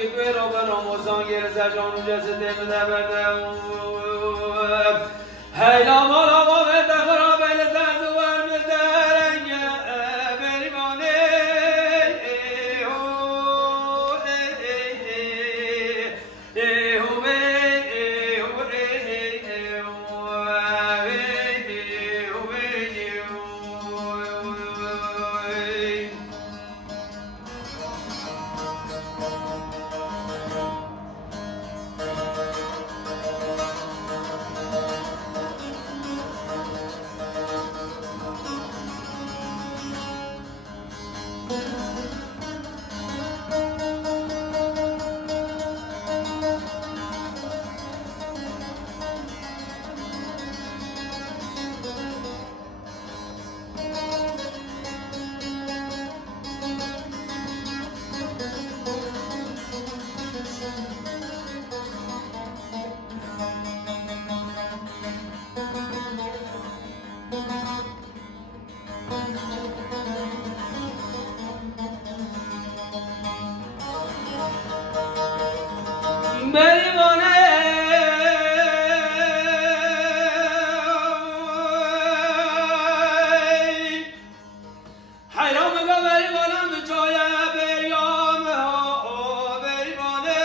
بگی توی را به راموزان گرزه جانو جسد بده بده هیلا مالا با بده خرابه لطنز و ورمده رنگه بریمانه بریمانه حیرام گا بریمانم چایه بریام بریمانه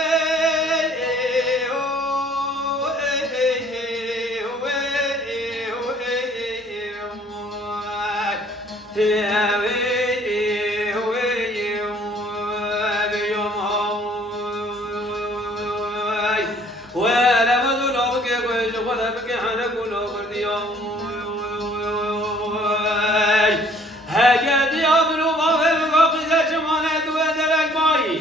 ولا بدو لو كي كويس ولا بكي حنا كلو برديام هاجد يا بلو بابا بقى جمانه دو درك ماي